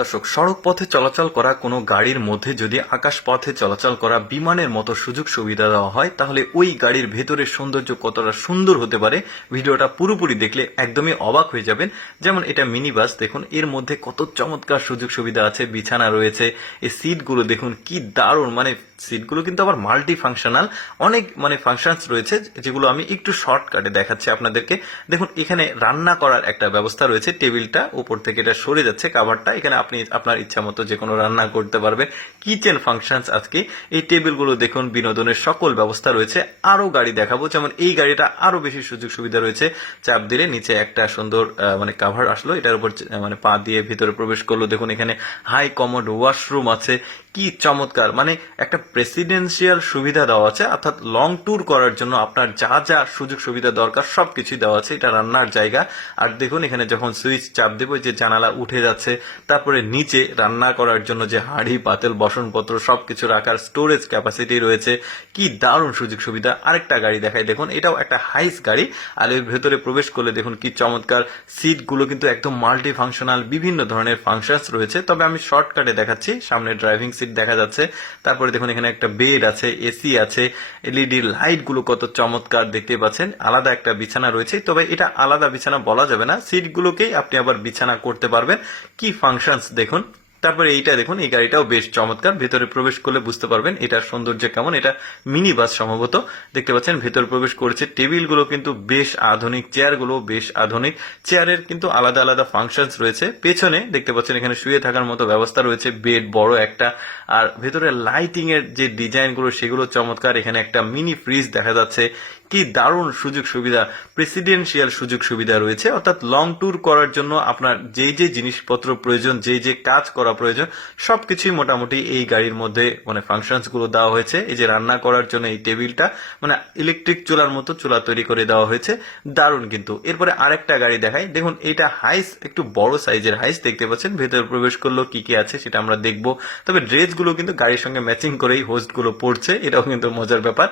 দর্শক, সড়ক পথে চলাচল করা কোনো গাড়ির মধ্যে যদি আকাশ পথে চলাচল করা বিমানের মতো সুযোগ সুবিধা দেওয়া হয়, তাহলে ওই গাড়ির ভেতরের সৌন্দর্য কতটা সুন্দর হতে পারে ভিডিওটা পুরোপুরি দেখলে একদমই অবাক হয়ে যাবেন। যেমন এটা মিনি বাস দেখুন, এর মধ্যে কত চমৎকার সুযোগ সুবিধা আছে, বিছানা রয়েছে, এই সিটগুলো দেখুন, কি দারুণ মানে সিটগুলো কিন্তু আবার মাল্টি ফাংশনাল অনেক মানে ফাংশনস রয়েছে, যেগুলো আমি একটু শর্টকাটে দেখাচ্ছি আপনাদেরকে। দেখুন, এখানে রান্না করার একটা ব্যবস্থা রয়েছে। টেবিলটা উপর থেকে এটা সরে যাচ্ছে কাভারটা এখানে আপনি আপনার ইচ্ছা মতো যে কোনো রান্না করতে পারবেন। কিচেন ফাংশনস আজকে। এই টেবিলগুলো দেখুন, বিনোদনের সকল ব্যবস্থা রয়েছে। আরও গাড়ি দেখাবো। যেমন এই গাড়িটা আরও বেশি সুযোগ সুবিধা রয়েছে। চাপ দিলে নিচে একটা সুন্দর মানে কাভার আসলো। এটার উপর মানে পা দিয়ে ভিতরে প্রবেশ করল। দেখুন, এখানে হাই কমোড ওয়াশরুম আছে। কি চমৎকার। মানে একটা প্রেসিডেন্সিয়াল সুবিধা দেওয়া আছে, অর্থাৎ লং ট্যুর করার জন্য আপনার যা যা সুযোগ সুবিধা দরকার সবকিছুই দেওয়া আছে, এটা রান্নার জায়গা। আর দেখুন, এখানে যখন সুইচ চাপ দেবো যে জানালা উঠে যাচ্ছে, তারপরে নিচে রান্না করার জন্য যে হাঁড়ি, পাতেল, বাসনপত্র, সবকিছু রাখার স্টোরেজ ক্যাপাসিটি রয়েছে। কি দারুণ সুযোগ সুবিধা। আরেকটা গাড়ি দেখাই, দেখুন, এটাও একটা হাইস গাড়ি। আর এর ভেতরে প্রবেশ করলে দেখুন কি চমৎকার। সিটগুলো কিন্তু একদম মাল্টি ফাংশনাল বিভিন্ন ধরনের ফাংশনস রয়েছে। তবে আমি শর্টকাটে দেখাচ্ছি, সামনে ড্রাইভিং সিট দেখা যাচ্ছে। তারপরে দেখুন, এখানে একটা বেড আছে এসি আছে এলইডি লাইটগুলো কত চমৎকার দেখতে পাচ্ছেন। আলাদা একটা বিছানা রয়েছে। তবে এটা আলাদা বিছানা বলা যাবে না। সিটগুলোকেই আপনি আবার বিছানা করতে পারবেন। কি ফাংশনস দেখুন। তারপরে এইটা দেখুন, এই গাড়িটাও বেশ চমৎকার। ভেতরে প্রবেশ করলে বুঝতে পারবেন এটার সৌন্দর্য কেমন। এটা মিনি বাস সম্ভবত। দেখতে পাচ্ছেন, ভেতরে প্রবেশ করেছে। টেবিলগুলো কিন্তু বেশ আধুনিক, চেয়ারগুলো বেশ আধুনিক। চেয়ারের কিন্তু আলাদা আলাদা ফাংশনস রয়েছে। পেছনে দেখতে পাচ্ছেন, এখানে শুয়ে থাকার মতো ব্যবস্থা রয়েছে। বেড বড় একটা। আর ভেতরে লাইটিং এর যে ডিজাইনগুলো সেগুলো চমৎকার। এখানে একটা মিনি ফ্রিজ দেখা যাচ্ছে। কি দারুণ সুযোগ সুবিধা প্রেসিডেন্সিয়াল সুযোগ সুবিধা রয়েছে। অর্থাৎ লং ট্যুর করার জন্য আপনার যেই যে জিনিসপত্র প্রয়োজন যেই যে কাজ করা প্রয়োজন, সবকিছুই মোটামুটি এই গাড়ির মধ্যে মানে ফাংশনসগুলো দেওয়া হয়েছে। এই যে রান্না করার জন্য এই টেবিলটা মানে ইলেকট্রিক চুলার মতো চুলা তৈরি করে দেওয়া হয়েছে। দারুণ কিন্তু। এরপরে আরেকটা গাড়ি দেখাই। দেখুন, এটা হাইস একটু বড় সাইজের হাইস দেখতে পাচ্ছেন। ভেতরে প্রবেশ করলেও কি কি আছে সেটা আমরা দেখব। তবে ড্রেসগুলো কিন্তু গাড়ির সঙ্গে ম্যাচিং করেই হোস্টগুলো পড়ছে। এটাও কিন্তু মজার ব্যাপার।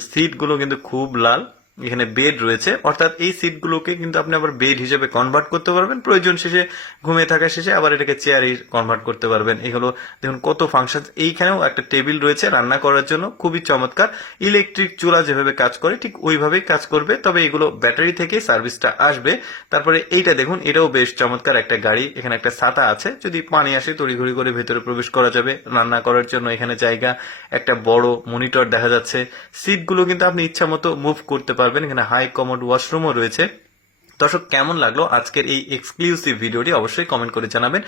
সিটগুলো কিন্তু খুব লাল। এখানে বেড রয়েছে। অর্থাৎ এই সিটগুলোকে কিন্তু আপনি আবার বেড হিসেবে কনভার্ট করতে পারবেন। প্রয়োজন শেষে ঘুমিয়ে থাকা শেষে আবার এটাকে চেয়ারে কনভার্ট করতে পারবেন। এগুলো দেখুন কত ফাংশন এইখানেও একটা টেবিল রয়েছে রান্না করার জন্য। খুবই চমৎকার। ইলেকট্রিক চুলা যেভাবে কাজ করে, ঠিক ওইভাবেই কাজ করবে। তবে এগুলো ব্যাটারি থেকে সার্ভিসটা আসবে। তারপরে এইটা দেখুন, এটাও বেশ চমৎকার একটা গাড়ি। এখানে একটা ছাতা আছে। যদি পানি আসে, তড়িঘড়ি করে ভেতরে প্রবেশ করা যাবে। রান্না করার জন্য এখানে জায়গা। একটা বড় মনিটর দেখা যাচ্ছে। সিটগুলো কিন্তু আপনি ইচ্ছা মতো মুভ করতে পারবেন, এখানে হাই কমোড ওয়াশরুমও রয়েছে। দর্শক, কেমন লাগল আজকের এই এক্সক্লুসিভ ভিডিওটি অবশ্যই কমেন্ট করে জানাবেন।